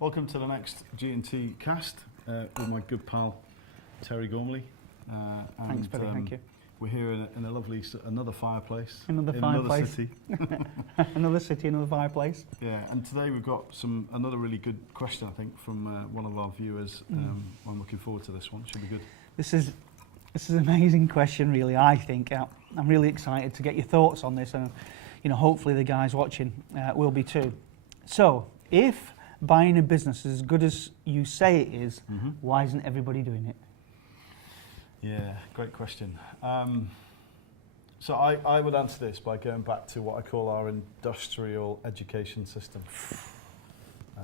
Welcome to the next G&T cast with my good pal Terry Gormley. Thanks, Billy. Thank you. We're here in a lovely another fireplace. Another city. Another city, another fireplace. Yeah, and today we've got another really good question, I think, from one of our viewers. I'm looking forward to this one. Should be good. This is an amazing question, really. I think I'm really excited to get your thoughts on this, and hopefully the guys watching will be too. So, if buying a business is as good as you say it is, why isn't everybody doing it? Yeah, great question. So I would answer this by going back to what I call our industrial education system.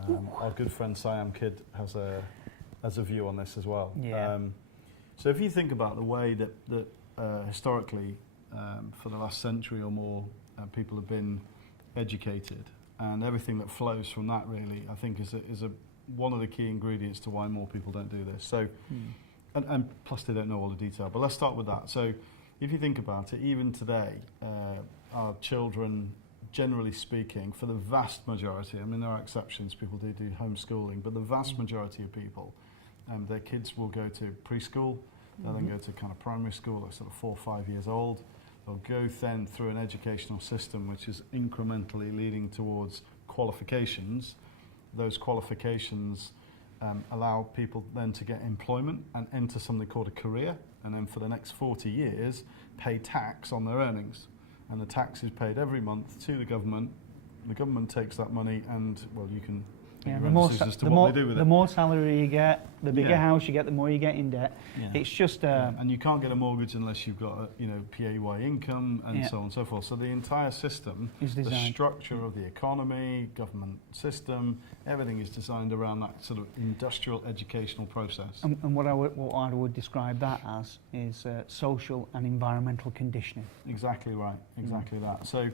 Our good friend Siam Kidd has a view on this as well. Yeah. So if you think about the way that historically, for the last century or more, people have been educated, and everything that flows from that really, I think, is one of the key ingredients to why more people don't do this. So, and plus they don't know all the detail. But let's start with that. So, if you think about it, even today, our children, generally speaking, for the vast majority, I mean there are exceptions, people do homeschooling, but the vast majority of people, their kids will go to preschool, they'll then go to kind of primary school, like sort of 4 or 5 years old. They'll go then through an educational system which is incrementally leading towards qualifications. Those qualifications allow people then to get employment and enter something called a career, and then for the next 40 years pay tax on their earnings. And the tax is paid every month to the government. The government takes that money and, well, you can... Yeah, the more salary you get, the bigger house you get, the more you get in debt. Yeah. It's just... and you can't get a mortgage unless you've got PAY income and so on and so forth. So the entire system, the structure of the economy, government system, everything is designed around that sort of industrial educational process. And what I would describe that as is social and environmental conditioning. Exactly right, exactly that. So,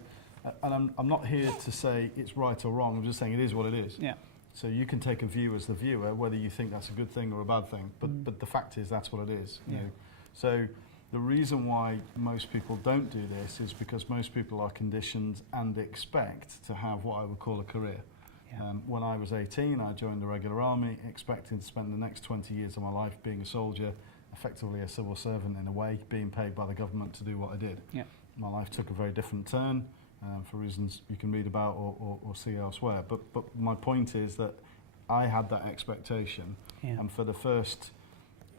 and I'm not here to say it's right or wrong, I'm just saying it is what it is. Yeah. So you can take a view as the viewer, whether you think that's a good thing or a bad thing, but the fact is that's what it is. You know? So the reason why most people don't do this is because most people are conditioned and expect to have what I would call a career. Yeah. When I was 18, I joined the regular army, expecting to spend the next 20 years of my life being a soldier, effectively a civil servant in a way, being paid by the government to do what I did. Yeah. My life took a very different turn. For reasons you can read about or see elsewhere. But my point is that I had that expectation, and for the first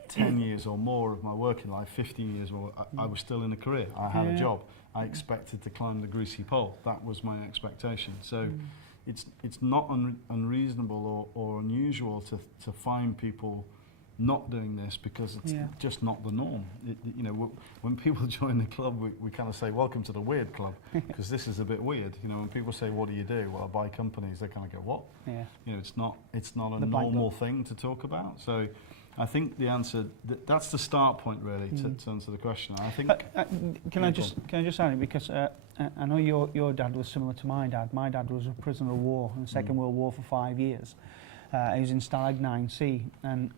10 years or more of my working life, 15 years or I was still in a career. I had a job. I expected to climb the greasy pole. That was my expectation. So it's not unreasonable or unusual to find people not doing this because it's just not the norm. When people join the club, we kind of say, welcome to the weird club, because this is a bit weird. When people say, what do you do? Well, I buy companies, they kind of go, what? Yeah. it's not a normal thing to talk about. So I think the answer, that's the start point really to answer the question. I think... Can I just add it, because I know your dad was similar to my dad. My dad was a prisoner of war in the Second World War for 5 years. He was in Stalag 9C, and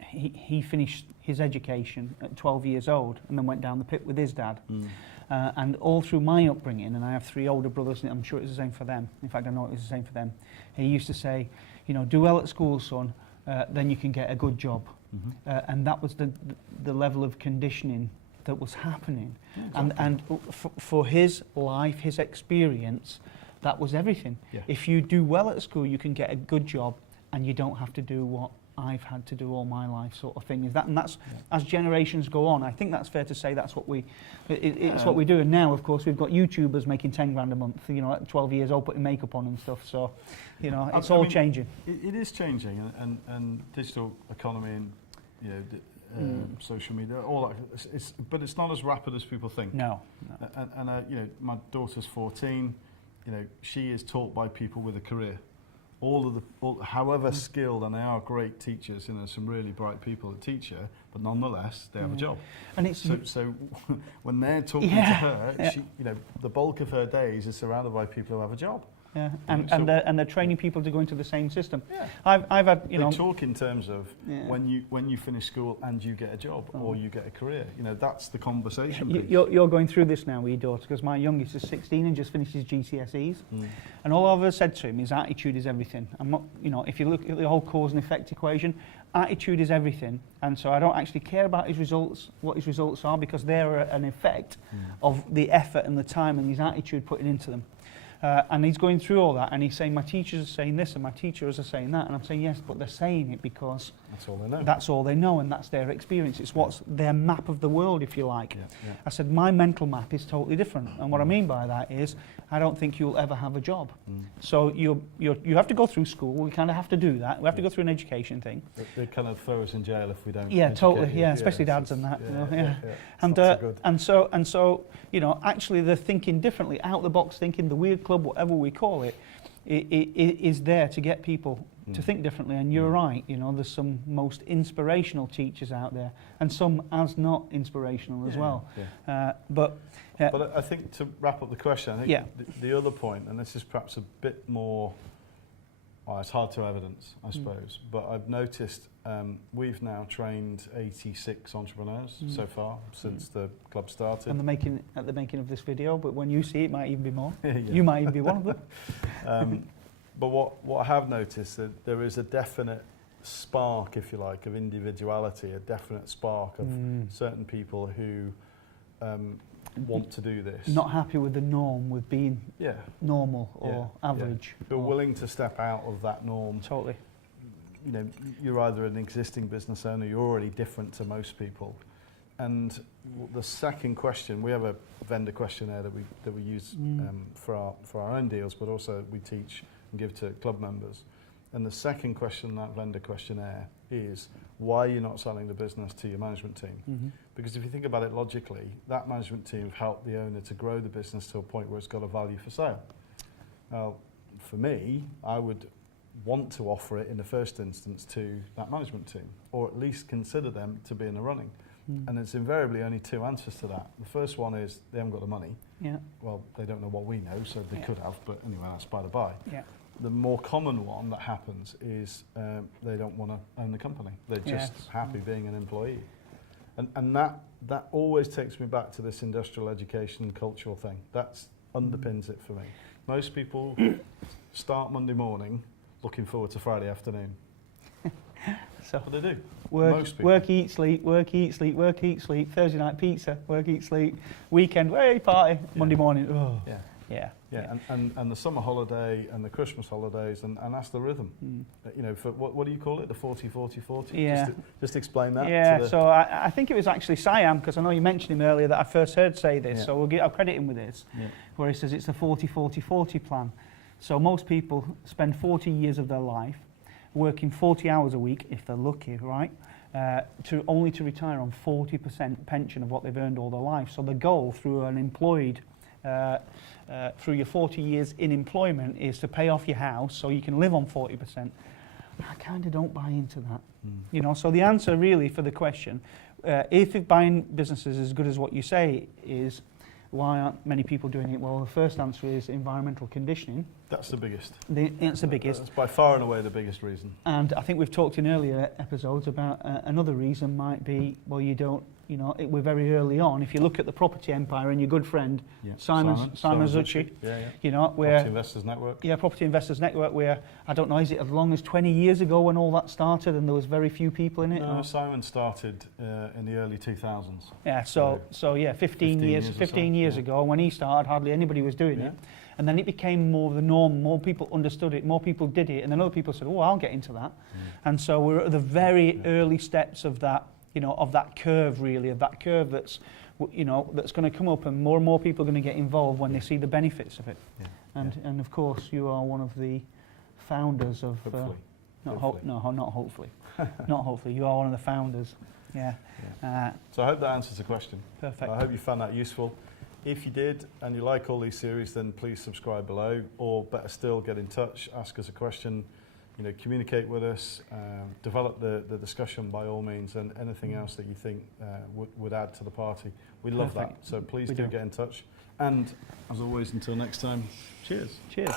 he finished his education at 12 years old and then went down the pit with his dad. And all through my upbringing, and I have 3 older brothers, and I'm sure it's the same for them. In fact, I know it was the same for them. He used to say, do well at school, son, then you can get a good job. And that was the level of conditioning that was happening. Exactly. And for his life, his experience, that was everything. Yeah. If you do well at school, you can get a good job, and you don't have to do what I've had to do all my life, sort of thing. And that's as generations go on. I think that's fair to say that's what it's what we do. And now, of course, we've got YouTubers making 10 grand a month. At 12 years old, putting makeup on and stuff. So, it's all changing. It is changing, and digital economy and social media, all that. But it's not as rapid as people think. No. And my daughter's 14. She is taught by people with a career. However skilled, and they are great teachers, some really bright people that teach her, but nonetheless they have a job. And it's so when they're talking to her, she, the bulk of her days is surrounded by people who have a job. Yeah, So- and they're training people to go into the same system. Yeah. I've had, you They know, talk in terms of Yeah. when you finish school and you get a job or you get a career. You know, that's the conversation piece. you're going through this now with your daughter, because my youngest is 16 and just finished his GCSEs. And all I've ever said to him is attitude is everything. I'm not, you know, if you look at the whole cause and effect equation, attitude is everything. And so I don't actually care about his results, what his results are, because they're an effect of the effort and the time and his attitude putting into them. And he's going through all that, and he's saying, my teachers are saying this and my teachers are saying that. And I'm saying, yes, but they're saying it because That's all they know. that's all they know, and that's their experience. It's what's their map of the world, if you like. Yeah, yeah. I said, my mental map is totally different. And what I mean by that is, I don't think you'll ever have a job. So you have to go through school. We kind of have to do that. We have to go through an education thing. They kind of throw us in jail if we don't. Yeah, educate totally. you. Yeah, especially it's- dads and that. Yeah, You know, yeah, yeah. yeah. It's And not so good. and so you know, actually they're thinking differently, out the box thinking. The Weird Club, whatever we call it, is there to get people to think differently. And you're right. You know, there's some most inspirational teachers out there, and some as not inspirational as Yeah, well. yeah. But But I think to wrap up the question, I think Yeah. the other point, and this is perhaps a bit more, well, it's hard to evidence, I suppose, but I've noticed we've now trained 86 entrepreneurs so far since the club started. and the making of this video, but when you see it, it might even be more. Yeah. You might even be one of them. But what I have noticed that there is a definite spark, if you like, of individuality, a definite spark of certain people who want to do this. Not happy with the norm, with being Yeah. normal or Yeah, average. Who are or- willing to step out of that norm. Totally. You know, you're either an existing business owner, you're already different to most people. And the second question, we have a vendor questionnaire that we use for our own deals, but also we teach and give to club members. And the second question in that vendor questionnaire is, why are you not selling the business to your management team? Because if you think about it logically, that management team have helped the owner to grow the business to a point where it's got a value for sale. Now, for me, I would want to offer it in the first instance to that management team, or at least consider them to be in the running. And there's invariably only two answers to that. The first one is they haven't got the money. Yeah. Well, they don't know what we know, so they Yeah. could have, but anyway, that's by the by. Yeah. The more common one that happens is they don't want to own the company. They're just Yes. happy being an employee. And that always takes me back to this industrial education cultural thing. That underpins it for me. Most people start Monday morning looking forward to Friday afternoon. So What do they do? work, Most people. work, eat, sleep, work, eat, sleep, work, eat, sleep. Thursday night pizza, work, eat, sleep. Weekend, hey, party. Monday morning, oh. Yeah. Yeah. Yeah, and the summer holiday and the Christmas holidays, and that's the rhythm. You know, for what do you call it? The 40-40-40? Yeah. Just explain that. Yeah, to the, so I think it was actually Siam, because I know you mentioned him earlier that I first heard say this, Yeah. so I'll credit him with this, Yeah. where he says it's the 40-40-40 plan. So most people spend 40 years of their life working 40 hours a week, if they're lucky, right, only to retire on 40% pension of what they've earned all their life. So the goal through an employed through your 40 years in employment is to pay off your house so you can live on 40%. I kind of don't buy into that. You know, so the answer really for the question, if buying businesses as good as what you say is, why aren't many people doing it? Well, the first answer is environmental conditioning. That's the biggest. It's the biggest. That's by far and away the biggest reason. And I think we've talked in earlier episodes about another reason might be, well, you don't, you know, we're very early on. If you look at the property empire and your good friend, Yeah. Simon Zucci, Yeah, yeah. you know, where... Property Investors Network. Yeah, Property Investors Network, where, I don't know, is it as long as 20 years ago when all that started and there was very few people in it? No, or- Simon started in the early 2000s. Yeah, so yeah, 15 years or so, years yeah. ago, when he started, hardly anybody was doing Yeah. it. And then it became more of the norm, more people understood it, more people did it, and then other people said, oh, I'll get into that. And so we're at the very early steps of that, you know, of that curve really, of that curve that's, you know, that's going to come up, and more people are going to get involved when they see the benefits of it. Yeah. And of course, you are one of the founders of... Hopefully. Not hopefully. Hopefully. Not hopefully. You are one of the founders. Yeah. So I hope that answers the question. Perfect. I hope you found that useful. If you did and you like all these series, then please subscribe below, or better still, get in touch, ask us a question, you know, communicate with us, develop the discussion by all means, and anything else that you think would add to the party. We love Perfect. that. So please We do do. get in touch. And as always, until next time, cheers. Cheers.